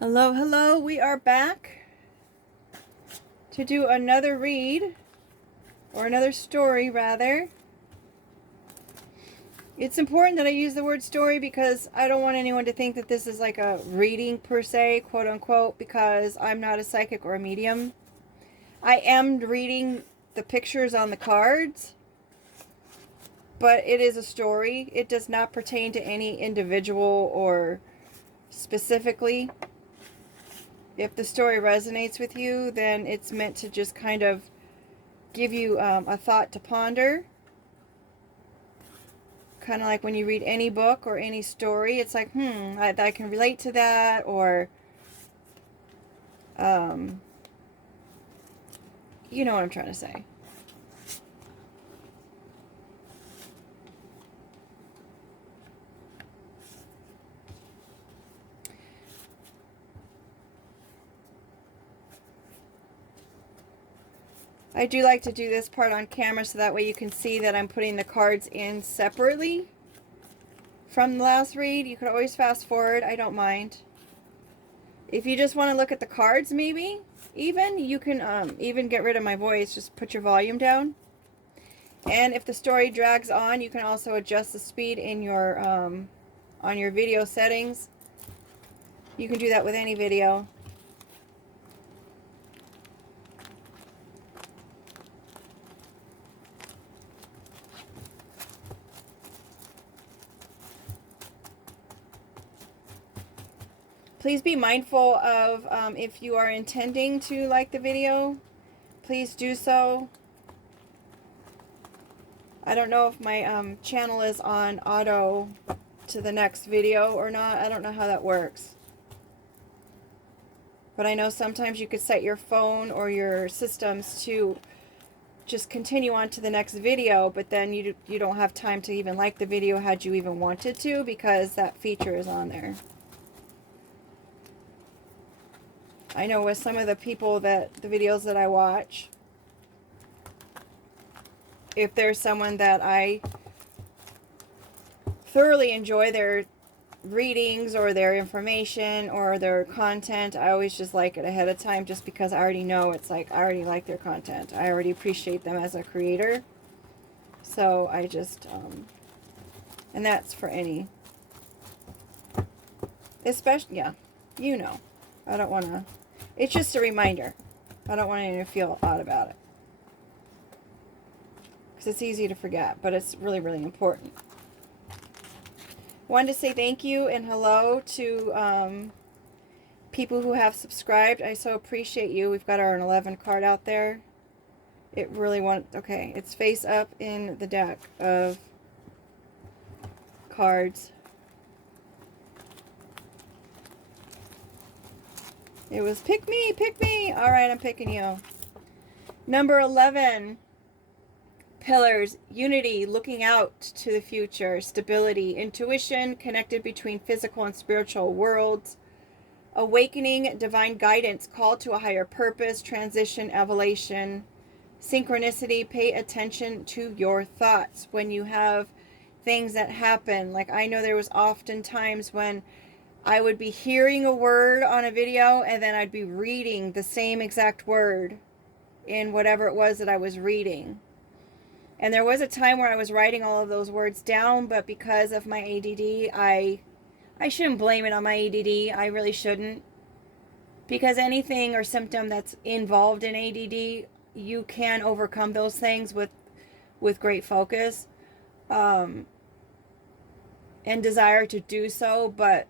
Hello, hello. We are back to do another read, or another story, rather. It's important that I use the word story because I don't want anyone to think that this is like a reading per se, quote unquote, because I'm not a psychic or a medium. I am reading the pictures on the cards, but it is a story. It does not pertain to any individual or specifically. If the story resonates with you, then it's meant to just kind of give you a thought to ponder. Kind of like when you read any book or any story, it's like, I can relate to that, or, um, you know what I'm trying to say. I do like to do this part on camera so that way you can see that I'm putting the cards in separately from the last read. You could always fast forward, I don't mind. If you just want to look at the cards, maybe, even, you can even get rid of my voice, just put your volume down. And if the story drags on, you can also adjust the speed in your on your video settings. You can do that with any video. Please be mindful of if you are intending to like the video, please do so. I don't know if my channel is on auto to the next video or not. I don't know how that works. But I know sometimes you could set your phone or your systems to just continue on to the next video, but then you don't have time to even like the video had you even wanted to, because that feature is on there. I know with some of the people the videos that I watch, if there's someone that I thoroughly enjoy their readings or their information or their content, I always just like it ahead of time, just because I already know, it's like I already like their content. I already appreciate them as a creator. So I just, and that's for any, especially, yeah, you know, I don't want to, it's just a reminder. I don't want anyone to feel odd about it, because it's easy to forget, but it's really, really important. Wanted to say thank you and hello to people who have subscribed. I so appreciate you. We've got our 11 card out there. It really okay, it's face up in the deck of cards. It was pick me, pick me. All right, I'm picking you. Number 11. Pillars: unity, looking out to the future, stability, intuition, connected between physical and spiritual worlds, awakening, divine guidance, call to a higher purpose, transition, evolution, synchronicity, pay attention to your thoughts when you have things that happen. Like, I know there was often times when I would be hearing a word on a video and then I'd be reading the same exact word in whatever it was that I was reading. And there was a time where I was writing all of those words down, but because of my ADD, I shouldn't blame it on my ADD. I really shouldn't. Because anything or symptom that's involved in ADD, you can overcome those things with great focus and desire to do so. But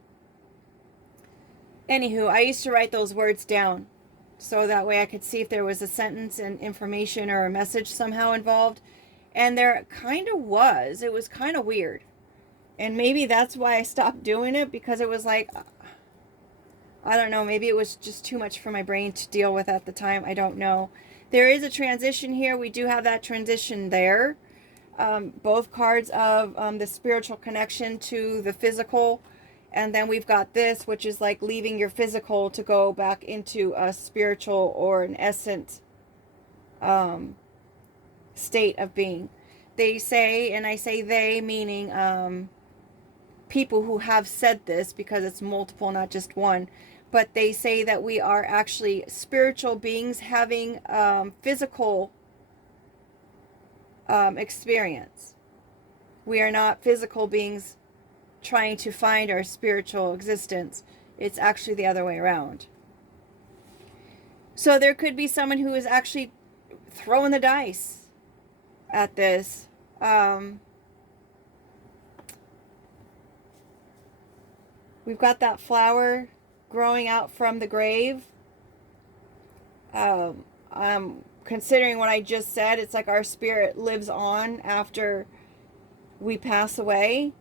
anywho, I used to write those words down so that way I could see if there was a sentence and information or a message somehow involved. And there kind of was. It was kind of weird. And maybe that's why I stopped doing it, because it was like, I don't know, maybe it was just too much for my brain to deal with at the time. I don't know. There is a transition here. We do have that transition there. Both cards of the spiritual connection to the physical. And then we've got this, which is like leaving your physical to go back into a spiritual or an essence state of being. They say, and I say they, meaning people who have said this, because it's multiple, not just one, but they say that we are actually spiritual beings having physical experience. We are not physical beings trying to find our spiritual existence. It's actually the other way around. So there could be someone who is actually throwing the dice at this. We've got that flower growing out from the grave. I'm considering what I just said. It's like our spirit lives on after we pass away.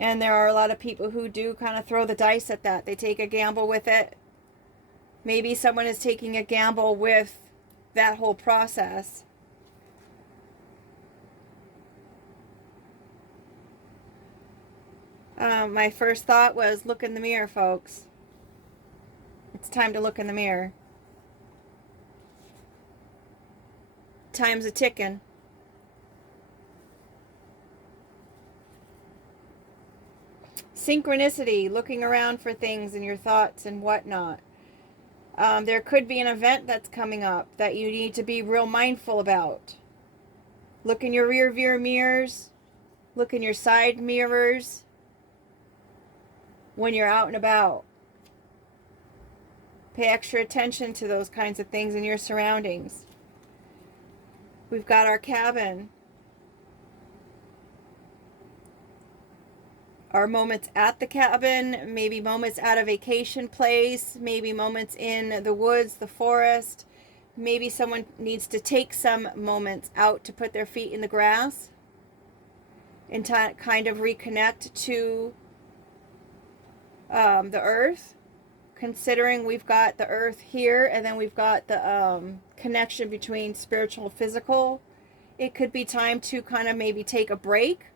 And there are a lot of people who do kind of throw the dice at that. They take a gamble with it. Maybe someone is taking a gamble with that whole process. My first thought was, look in the mirror, folks. It's time to look in the mirror. Time's a ticking. Synchronicity, looking around for things in your thoughts and whatnot. There could be an event that's coming up that you need to be real mindful about. Look in your rear view mirrors. Look in your side mirrors when you're out and about. Pay extra attention to those kinds of things in your surroundings. We've got our cabin. Our moments at the cabin, maybe moments at a vacation place, maybe moments in the woods, the forest. Maybe someone needs to take some moments out to put their feet in the grass and kind of reconnect to the earth, considering we've got the earth here and then we've got the connection between spiritual and physical. It could be time to kind of maybe take a break,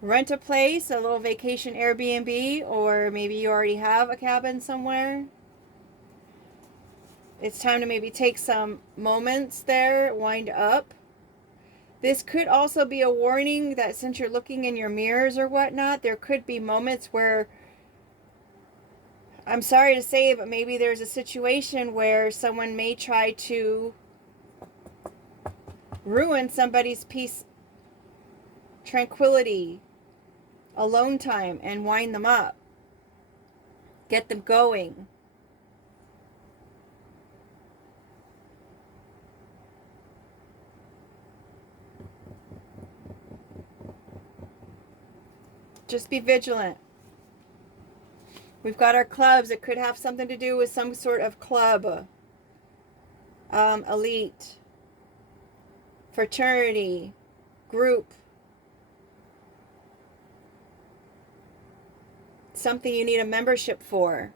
rent a place, a little vacation Airbnb, or maybe you already have a cabin somewhere. It's time to maybe take some moments there, wind up. This could also be a warning that since you're looking in your mirrors or whatnot, there could be moments where, I'm sorry to say, but maybe there's a situation where someone may try to ruin somebody's peace, tranquility, alone time, and wind them up. Get them going. Just be vigilant. We've got our clubs. It could have something to do with some sort of club. Elite. Fraternity. Group. Something you need a membership for.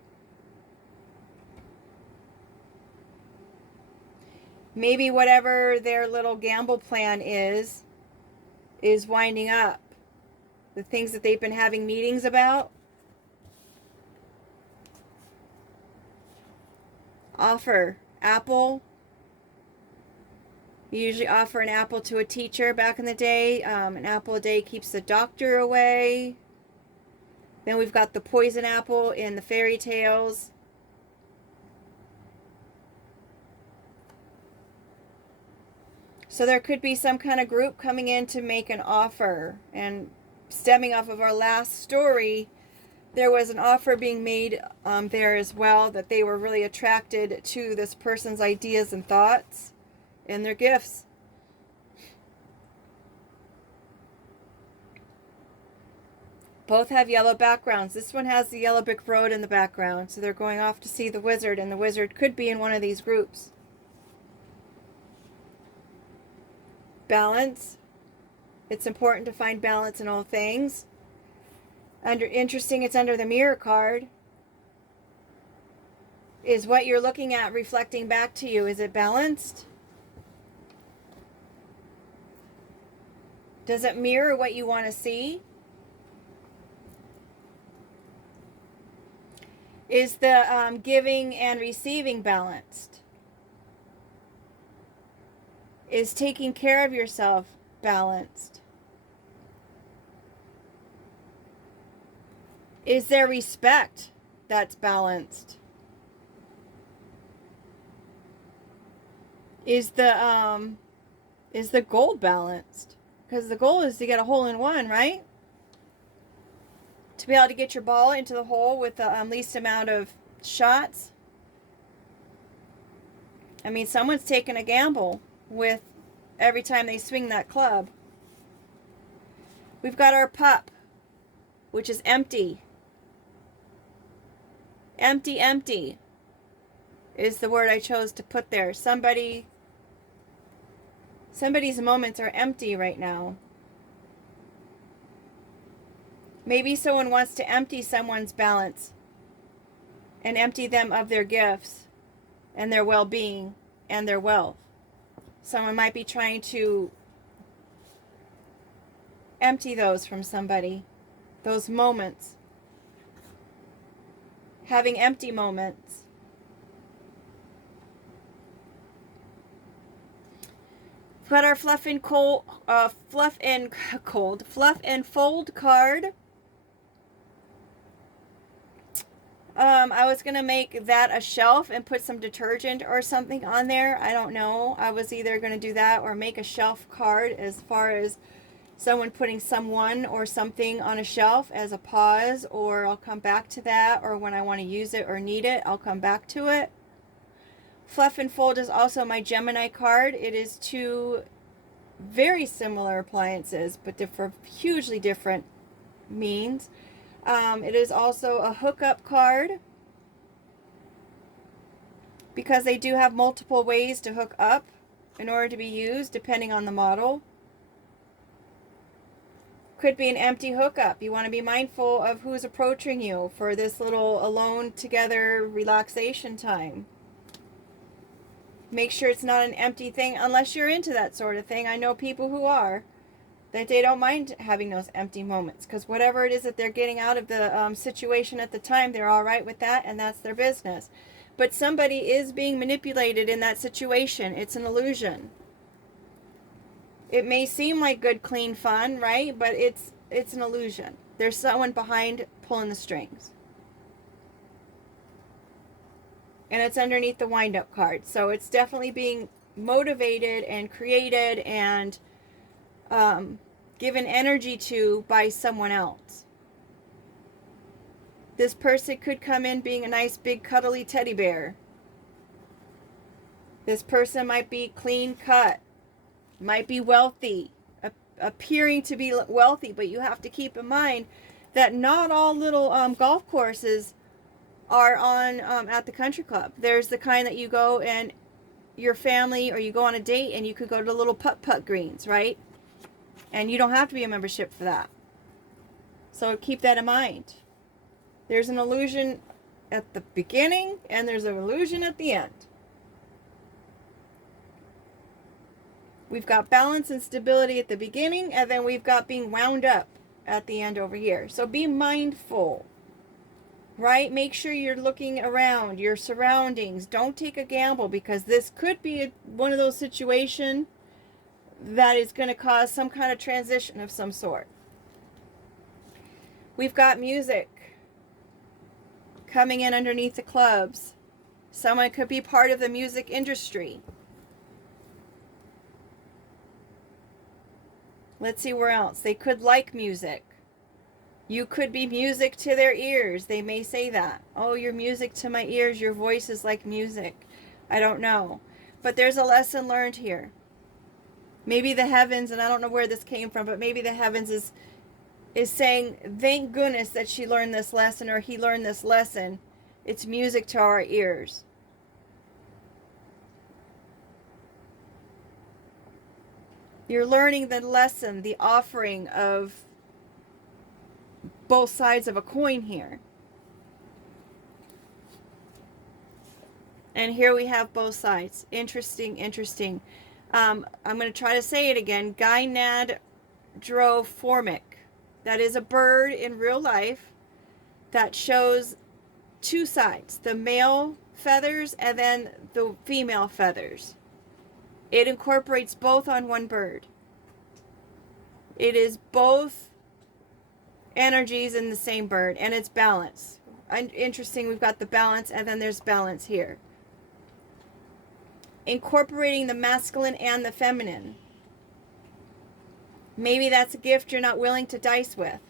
Maybe whatever their little gamble plan is winding up. The things that they've been having meetings about. Offer apple. You usually offer an apple to a teacher back in the day. An apple a day keeps the doctor away. Then we've got the poison apple in the fairy tales. So there could be some kind of group coming in to make an offer. And stemming off of our last story, there was an offer being made there as well, that they were really attracted to this person's ideas and thoughts and their gifts. Both have yellow backgrounds. This one has the yellow brick road in the background, so they're going off to see the wizard, and the wizard could be in one of these groups. Balance. It's important to find balance in all things. Interesting, it's under the mirror card. Is what you're looking at reflecting back to you? Is it balanced? Does it mirror what you want to see? Is the giving and receiving balanced? Is taking care of yourself balanced? Is there respect that's balanced? Is the goal balanced? Because the goal is to get a hole in one, right? To be able to get your ball into the hole with the least amount of shots. I mean, someone's taking a gamble with every time they swing that club. We've got our pup, which is empty. Empty, empty is the word I chose to put there. Somebody's moments are empty right now. Maybe someone wants to empty someone's balance and empty them of their gifts and their well-being and their wealth. Someone might be trying to empty those from somebody, those moments. Having empty moments. We've got our fluff and fold card. I was going to make that a shelf and put some detergent or something on there. I don't know. I was either going to do that or make a shelf card as far as someone putting someone or something on a shelf as a pause, or I'll come back to that, or when I want to use it or need it, I'll come back to it. Fluff and Fold is also my Gemini card. It is two very similar appliances, but for hugely different means. It is also a hookup card because they do have multiple ways to hook up in order to be used depending on the model. Could be an empty hookup. You want to be mindful of who's approaching you for this little alone together relaxation time. Make sure it's not an empty thing unless you're into that sort of thing. I know people who are, that they don't mind having those empty moments because whatever it is that they're getting out of the situation at the time, they're all right with that, and that's their business. But somebody is being manipulated in that situation. It's an illusion. It may seem like good, clean fun, right? But it's an illusion. There's someone behind pulling the strings. And it's underneath the wind-up card. So it's definitely being motivated and created and given energy to by someone else. This person could come in being a nice, big, cuddly teddy bear. This person might be clean cut, might be wealthy, appearing to be wealthy, but you have to keep in mind that not all little golf courses are on at the country club. There's the kind that you go and your family, or you go on a date and you could go to little putt-putt greens, right? And you don't have to be a membership for that. So keep that in mind. There's an illusion at the beginning and there's an illusion at the end. We've got balance and stability at the beginning, and then we've got being wound up at the end over here. So be mindful, right? Make sure you're looking around your surroundings. Don't take a gamble, because this could be one of those situations that is going to cause some kind of transition of some sort. We've got music coming in underneath the clubs. Someone could be part of the music industry. Let's see where else. They could like music. You could be music to their ears. They may say that. Oh, you're music to my ears. Your voice is like music. I don't know. But there's a lesson learned here. Maybe the heavens, and I don't know where this came from, but maybe the heavens is saying, thank goodness that she learned this lesson, or he learned this lesson. It's music to our ears. You're learning the lesson, the offering of both sides of a coin here. And here we have both sides. Interesting, interesting. I'm going to try to say it again. Gynandrophormic. That is a bird in real life that shows two sides. The male feathers and then the female feathers. It incorporates both on one bird. It is both energies in the same bird, and it's balance. Interesting, we've got the balance, and then there's balance here. Incorporating the masculine and the feminine. Maybe that's a gift you're not willing to dice with.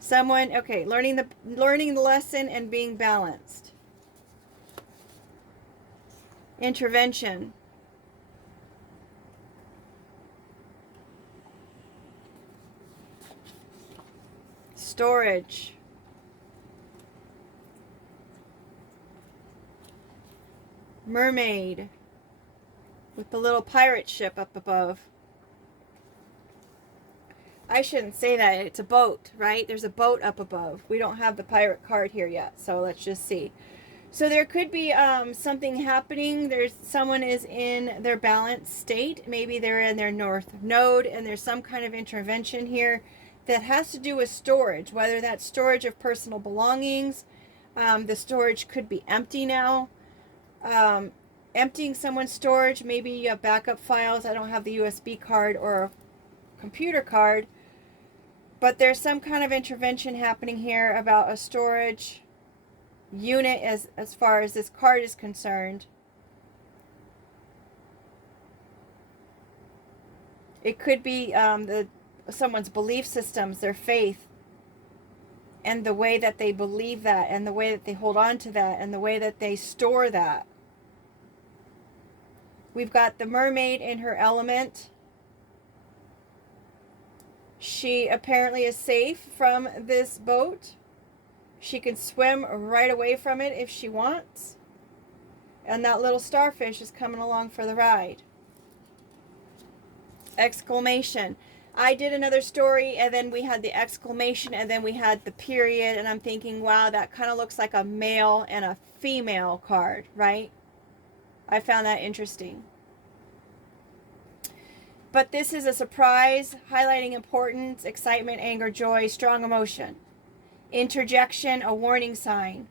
Someone, okay, learning the lesson and being balanced. Intervention. Storage. Mermaid with the little pirate ship up above. I shouldn't say that. It's a boat, right? There's a boat up above. We don't have the pirate card here yet, so let's just see. So there could be something happening. Someone is in their balanced state. Maybe they're in their north node, and there's some kind of intervention here that has to do with storage, whether that's storage of personal belongings. The storage could be empty now. Emptying someone's storage, maybe backup files. I don't have the USB card or a computer card, but there's some kind of intervention happening here about a storage unit as far as this card is concerned. It could be someone's belief systems, their faith, and the way that they believe that, and the way that they hold on to that, and the way that they store that. We've got the mermaid in her element. She apparently is safe from this boat. She can swim right away from it if she wants. And that little starfish is coming along for the ride. Exclamation. I did another story, and then we had the exclamation, and then we had the period, and I'm thinking, wow, that kind of looks like a male and a female card, right? I found that interesting. But this is a surprise, highlighting importance, excitement, anger, joy, strong emotion. Interjection, a warning sign.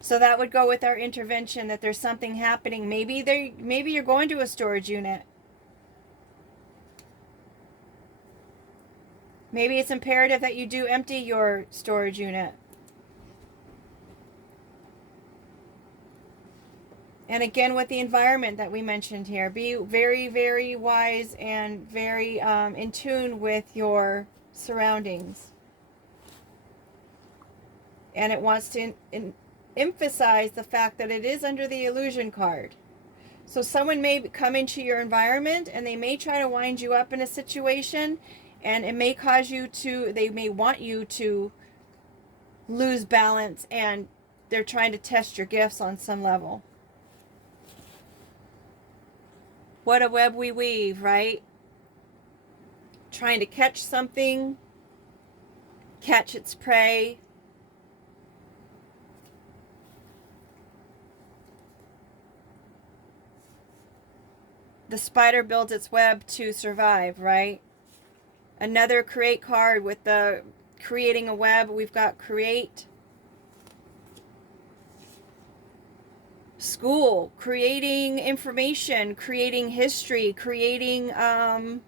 So that would go with our intervention, that there's something happening. Maybe you're going to a storage unit. Maybe it's imperative that you do empty your storage unit. And again, with the environment that we mentioned here, be very, very wise and very in tune with your surroundings. And it wants to emphasize the fact that it is under the illusion card. So someone may come into your environment, and they may try to wind you up in a situation, and it may cause you to, they may want you to lose balance, and they're trying to test your gifts on some level. What a web we weave, right? Trying to catch something, catch its prey. The spider builds its web to survive, right? Another create card with the creating a web. We've got create. School, creating information, creating history, creating a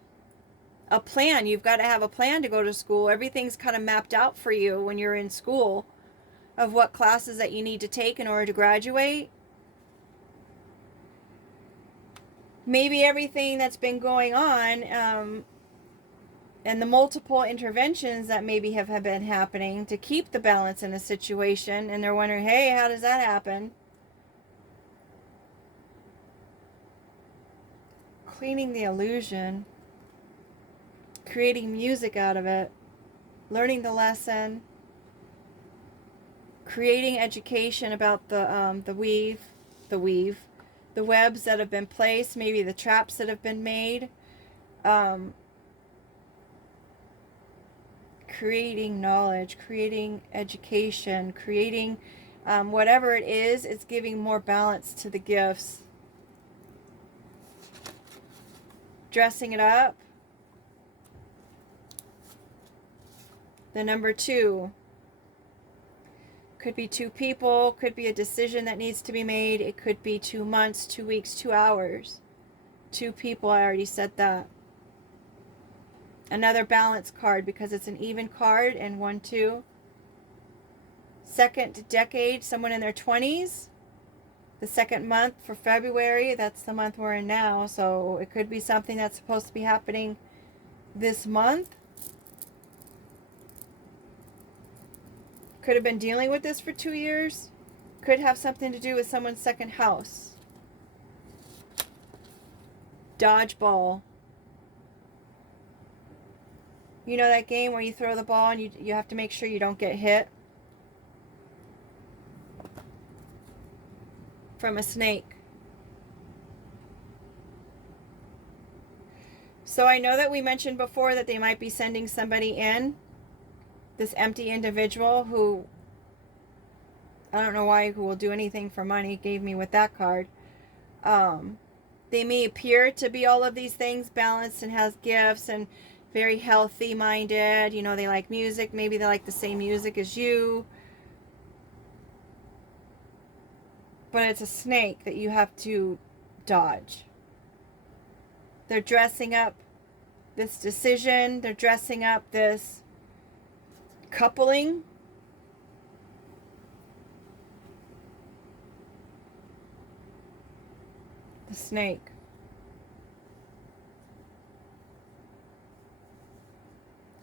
plan. You've got to have a plan to go to school. Everything's kind of mapped out for you when you're in school of what classes that you need to take in order to graduate. Maybe everything that's been going on and the multiple interventions that maybe have been happening to keep the balance in a situation, and they're wondering, hey, how does that happen? Cleaning the illusion, creating music out of it, learning the lesson, creating education about the webs that have been placed, maybe the traps that have been made, creating knowledge, creating education, creating whatever it is, it's giving more balance to the gifts. Dressing it up. The number 2. Could be 2 people, could be a decision that needs to be made. It could be 2 months, 2 weeks, 2 hours. 2 people, I already said that. Another balance card because it's an even card, and 1, 2. Second decade, someone in their 20s. The second month for February, that's the month we're in now, so it could be something that's supposed to be happening this month. Could have been dealing with this for 2 years. Could have something to do with someone's second house. Dodgeball. You know that game where you throw the ball and you have to make sure you don't get hit? From a snake. So I know that we mentioned before that they might be sending somebody in. This empty individual who, I don't know why, who will do anything for money, gave me with that card. They may appear to be all of these things, balanced and has gifts and very healthy minded. You know, they like music. Maybe they like the same music as you. But it's a snake that you have to dodge. They're dressing up this decision. They're dressing up this coupling. The snake.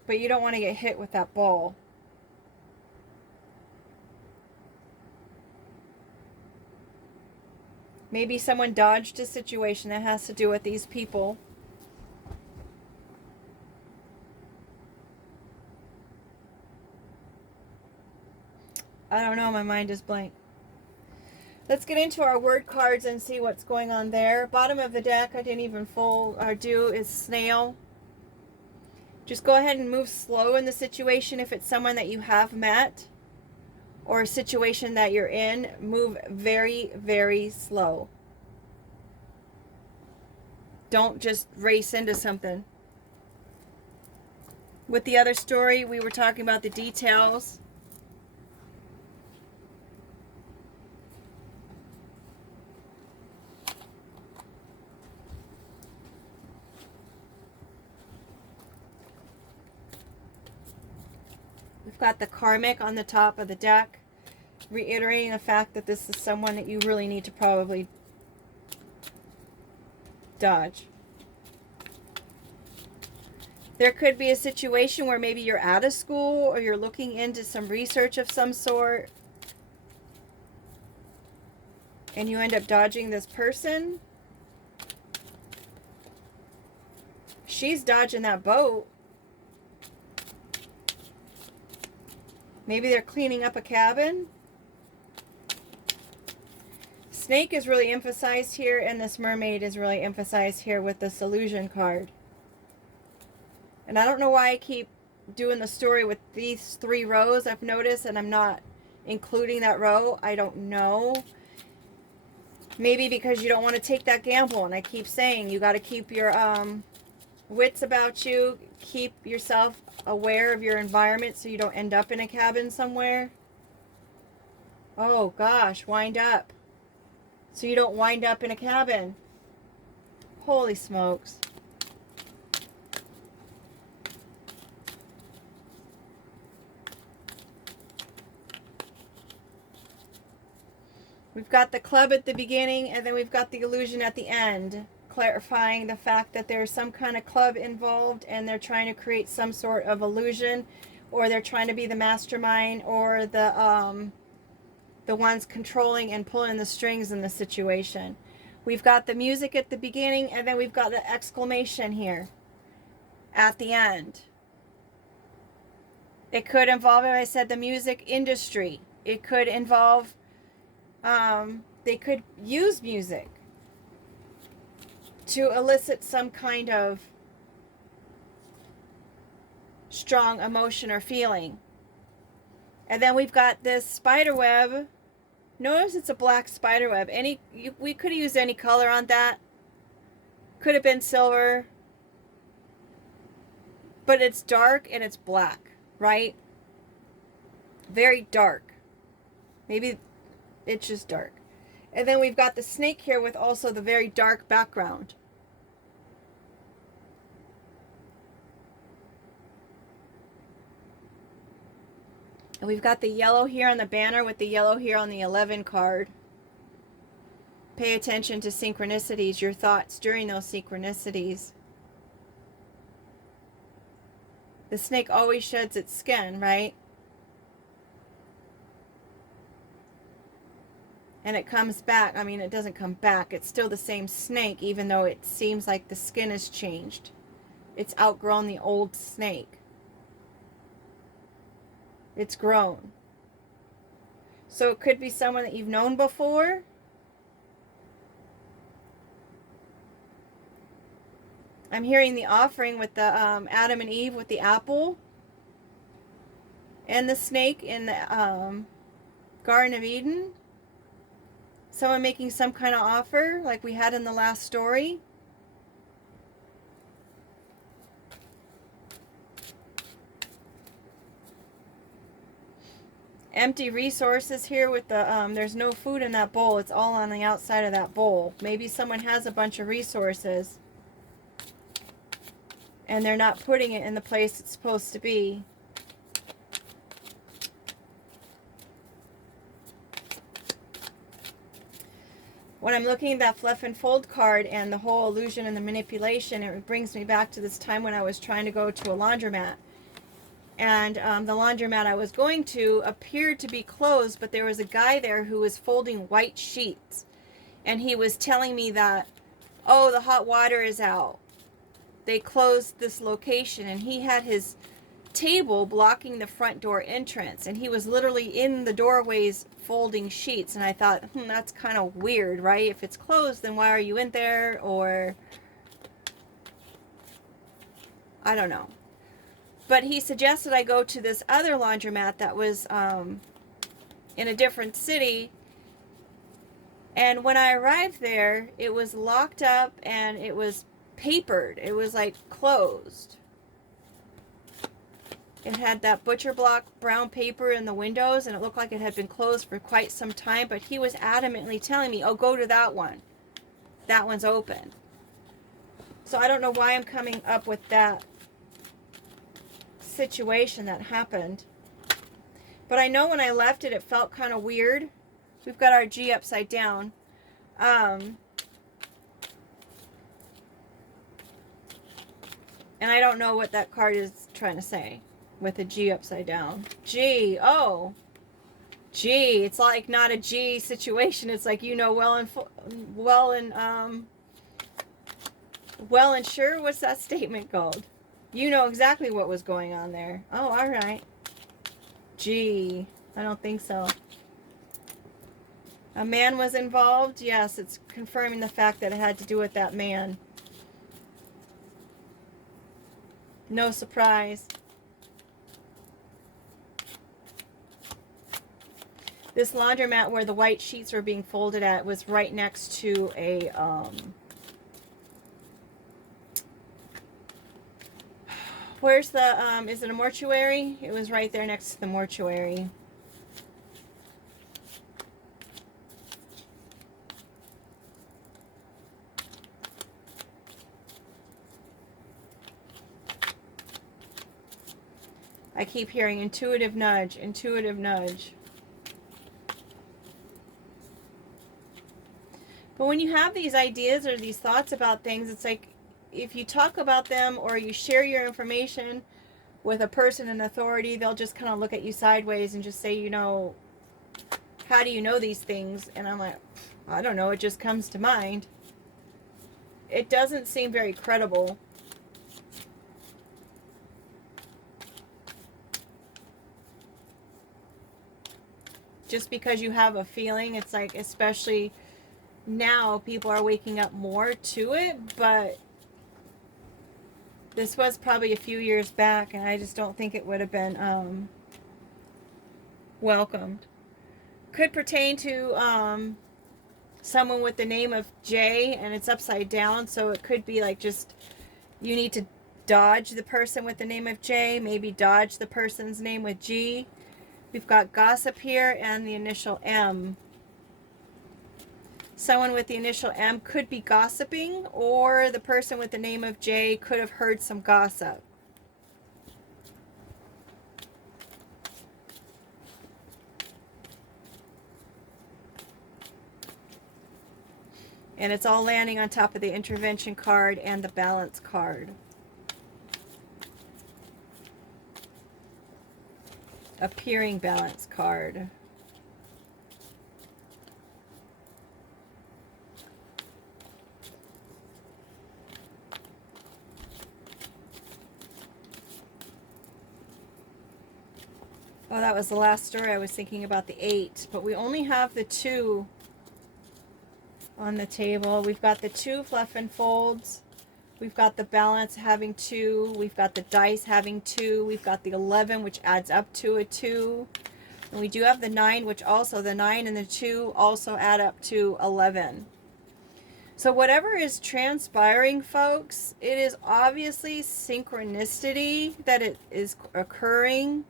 But you don't want to get hit with that ball. Maybe someone dodged a situation that has to do with these people. I don't know, my mind is blank. Let's get into our word cards and see what's going on there. Bottom of the deck, I didn't even fold or do, is snail. Just go ahead and move slow in the situation. If it's someone that you have met or a situation that you're in, move very, very slow. Don't just race into something. With the other story, we were talking about the details. We've got the karmic on the top of the deck, reiterating the fact that this is someone that you really need to probably dodge. There could be a situation where maybe you're out of school or you're looking into some research of some sort and you end up dodging this person. She's dodging that boat. Maybe they're cleaning up a cabin. Snake is really emphasized here, and this mermaid is really emphasized here with this illusion card. And I don't know why I keep doing the story with these 3 rows, I've noticed, and I'm not including that row. I don't know. Maybe because you don't want to take that gamble, and I keep saying you got to keep your wits about you. Keep yourself aware of your environment so you don't end up in a cabin somewhere. Oh gosh, wind up. So you don't wind up in a cabin. Holy smokes. We've got the club at the beginning, and then we've got the illusion at the end, clarifying the fact that there's some kind of club involved and they're trying to create some sort of illusion, or they're trying to be the mastermind or the ones controlling and pulling the strings in the situation. We've got the music at the beginning, and then we've got the exclamation here at the end. It could involve, as I said, the music industry. It could involve, they could use music to elicit some kind of strong emotion or feeling. And then we've got this spider web. Notice it's a black spider web. We could have used any color on that. Could have been silver. But it's dark and it's black, right? Very dark. Maybe it's just dark. And then we've got the snake here with also the very dark background. And we've got the yellow here on the banner with the yellow here on the 11 card. Pay attention to synchronicities, your thoughts during those synchronicities. The snake always sheds its skin, right? And it comes back. I mean, it doesn't come back. It's still the same snake, even though it seems like the skin has changed. It's outgrown the old snake. It's grown. So it could be someone that you've known before. I'm hearing the offering with the Adam and Eve with the apple and the snake in the Garden of Eden. Someone making some kind of offer like we had in the last story. Empty resources here with the, there's no food in that bowl. It's all on the outside of that bowl. Maybe someone has a bunch of resources and they're not putting it in the place it's supposed to be. When I'm looking at that fluff and fold card and the whole illusion and the manipulation, it brings me back to this time when I was trying to go to a laundromat. And the laundromat I was going to appeared to be closed, but there was a guy there who was folding white sheets. And he was telling me that, oh, the hot water is out. They closed this location, and he had his table blocking the front door entrance, and he was literally in the doorways folding sheets. And I thought, that's kind of weird, right? If it's closed, then why are you in there? Or I don't know. But he suggested I go to this other laundromat that was in a different city. And when I arrived there, it was locked up and it was papered. It was like closed. It had that butcher block brown paper in the windows, and it looked like it had been closed for quite some time. But he was adamantly telling me, oh, go to that one. That one's open. So I don't know why I'm coming up with that situation that happened. But I know when I left it, it felt kind of weird. We've got our G upside down. And I don't know what that card is trying to say with a G upside down. G, oh. G, it's like not a G situation. It's like, you know, well and sure, what's that statement called? You know exactly what was going on there. Oh, all right. G, I don't think so. A man was involved? Yes, it's confirming the fact that it had to do with that man. No surprise. This laundromat where the white sheets were being folded at was right next to a, where's the, is it a mortuary? It was right there next to the mortuary. I keep hearing intuitive nudge, intuitive nudge. But when you have these ideas or these thoughts about things, it's like if you talk about them or you share your information with a person in authority, they'll just kind of look at you sideways and just say, you know, how do you know these things? And I'm like, I don't know, it just comes to mind. It doesn't seem very credible. Just because you have a feeling, it's like, especially now, people are waking up more to it, but this was probably a few years back, and I just don't think it would have been welcomed. Could pertain to someone with the name of J, and it's upside down, so it could be like just you need to dodge the person with the name of J, maybe dodge the person's name with G. We've got gossip here and the initial M. Someone with the initial M could be gossiping, or the person with the name of J could have heard some gossip. And it's all landing on top of the intervention card and the balance card. Appearing balance card. Oh, that was the last story. I was thinking about the 8, but we only have the 2 on the table. We've got the 2 fluff and folds. We've got the balance having 2. We've got the dice having 2. We've got the 11, which adds up to a 2. And we do have the 9, which also, the 9 and the 2 also add up to 11. So whatever is transpiring, folks, it is obviously synchronicity that it is occurring.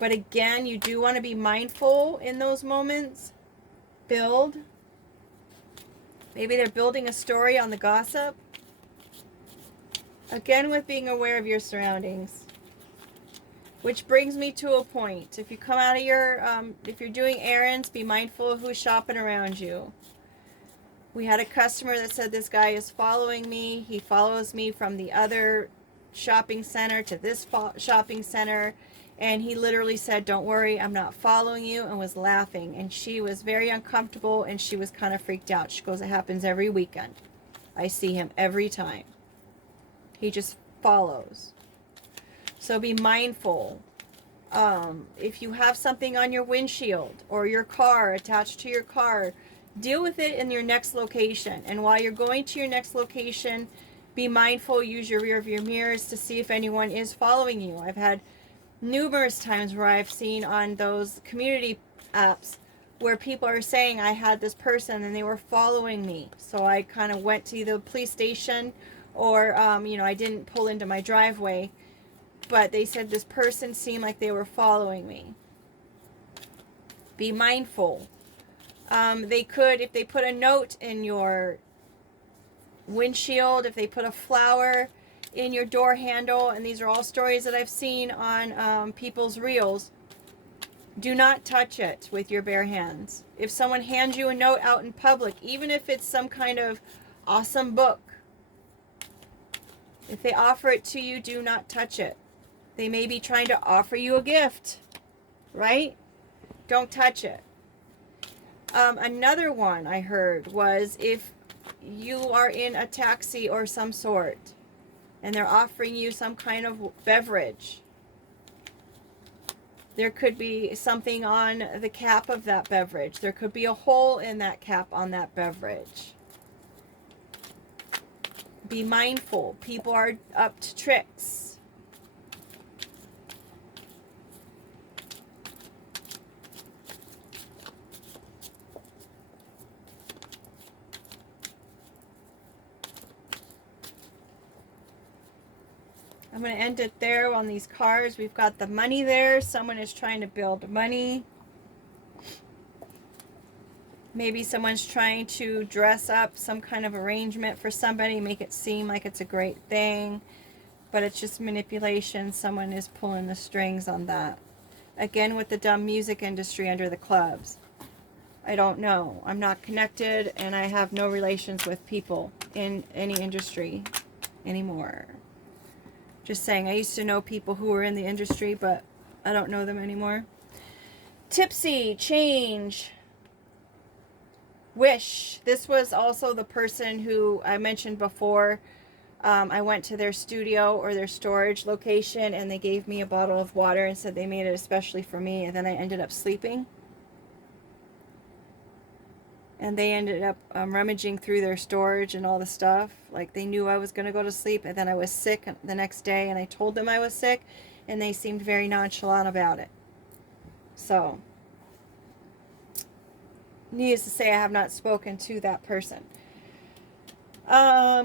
But again, you do want to be mindful in those moments. Build. Maybe they're building a story on the gossip. Again, with being aware of your surroundings. Which brings me to a point. If you come out of your, if you're doing errands, be mindful of who's shopping around you. We had a customer that said, this guy is following me. He follows me from the other shopping center to this shopping center. And he literally said, don't worry, I'm not following you, and was laughing. And she was very uncomfortable, and she was kind of freaked out. She goes, it happens every weekend. I see him every time. He just follows. So be mindful. If you have something on your windshield or your car, attached to your car, deal with it in your next location. And while you're going to your next location, be mindful, use your rear view mirrors to see if anyone is following you. I've had numerous times where I've seen on those community apps where people are saying, I had this person and they were following me. So I kind of went to the police station, or, you know, I didn't pull into my driveway, but they said this person seemed like they were following me. Be mindful. They could, if they put a note in your windshield, if they put a flower in your door handle, and these are all stories that I've seen on people's reels, do not touch it with your bare hands. If someone hands you a note out in public, even if it's some kind of awesome book, if they offer it to you, do not touch it. They may be trying to offer you a gift, right? Don't touch it. Another one I heard was, if you are in a taxi or some sort and they're offering you some kind of beverage, there could be something on the cap of that beverage. There could be a hole in that cap on that beverage. Be mindful. People are up to tricks. I'm going to end it there on these cards. We've got the money there. Someone is trying to build money. Maybe someone's trying to dress up some kind of arrangement for somebody, make it seem like it's a great thing, but it's just manipulation. Someone is pulling the strings on that. Again, with the dumb music industry under the clubs. I don't know. I'm not connected, and I have no relations with people in any industry anymore. Just saying, I used to know people who were in the industry, but I don't know them anymore. Tipsy, change, wish. This was also the person who I mentioned before. I went to their studio or their storage location, and they gave me a bottle of water and said they made it especially for me, and then I ended up sleeping. And they ended up rummaging through their storage and all the stuff. Like, they knew I was going to go to sleep, and then I was sick the next day, and I told them I was sick, and they seemed very nonchalant about it. So, needless to say, I have not spoken to that person.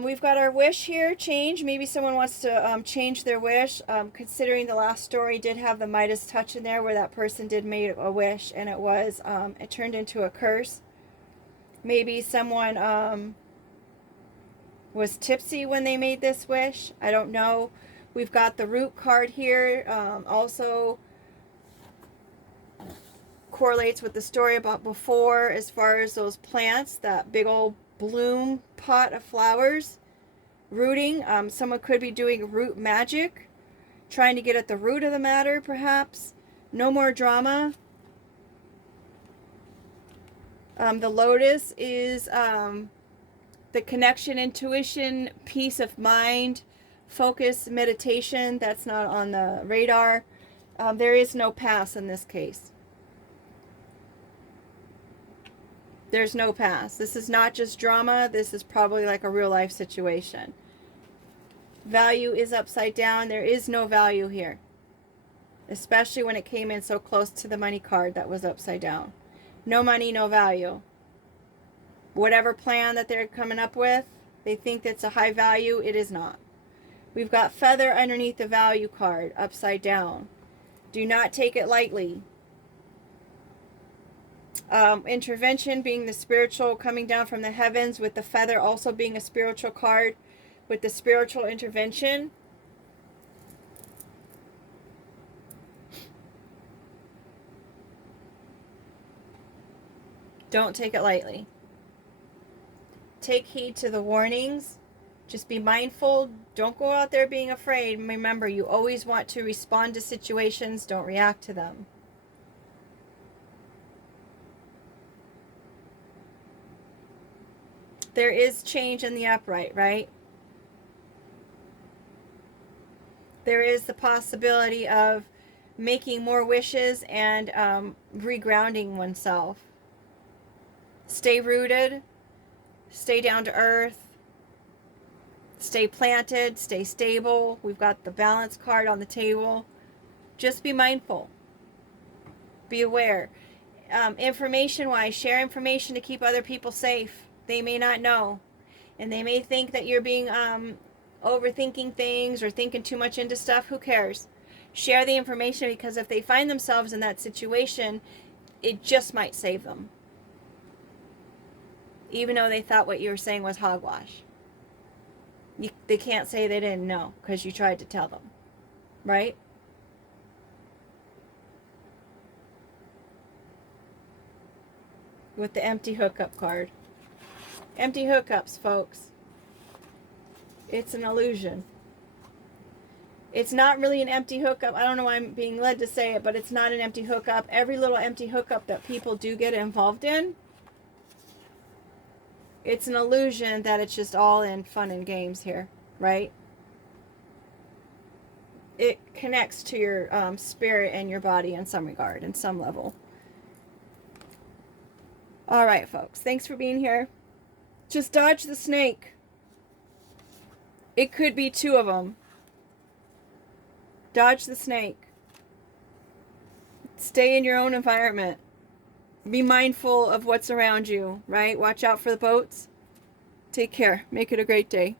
We've got our wish here, change. Maybe someone wants to change their wish. Considering the last story did have the Midas touch in there, where that person did make a wish, and it was, it turned into a curse. Maybe someone was tipsy when they made this wish. I don't know. We've got the root card here. Also correlates with the story about before, as far as those plants, that big old bloom pot of flowers. Rooting. Someone could be doing root magic. Trying to get at the root of the matter, perhaps. No more drama. The Lotus is the connection, intuition, peace of mind, focus, meditation. That's not on the radar. There is no pass in this case. There's no pass. This is not just drama. This is probably like a real life situation. Value is upside down. There is no value here. Especially when it came in so close to the money card that was upside down. No money, no value. Whatever plan that they're coming up with, they think that's a high value. It is not. We've got feather underneath the value card, upside down. Do not take it lightly. Intervention being the spiritual coming down from the heavens, with the feather also being a spiritual card, with the spiritual intervention. Don't take it lightly. Take heed to the warnings. Just be mindful. Don't go out there being afraid. Remember, you always want to respond to situations. Don't react to them. There is change in the upright, right? There is the possibility of making more wishes and regrounding oneself. Stay rooted. Stay down to earth. Stay planted. Stay stable. We've got the balance card on the table. Just be mindful. Be aware. Information-wise, share information to keep other people safe. They may not know. And they may think that you're being overthinking things or thinking too much into stuff. Who cares? Share the information, because if they find themselves in that situation, it just might save them. Even though they thought what you were saying was hogwash. They can't say they didn't know because you tried to tell them. Right? With the empty hookup card. Empty hookups, folks. It's an illusion. It's not really an empty hookup. I don't know why I'm being led to say it, but it's not an empty hookup. Every little empty hookup that people do get involved in, it's an illusion that it's just all in fun and games here, right? It connects to your spirit and your body in some regard, in some level. All right, folks. Thanks for being here. Just dodge the snake. It could be two of them. Dodge the snake. Stay in your own environment. Be mindful of what's around you, right? Watch out for the boats. Take care. Make it a great day.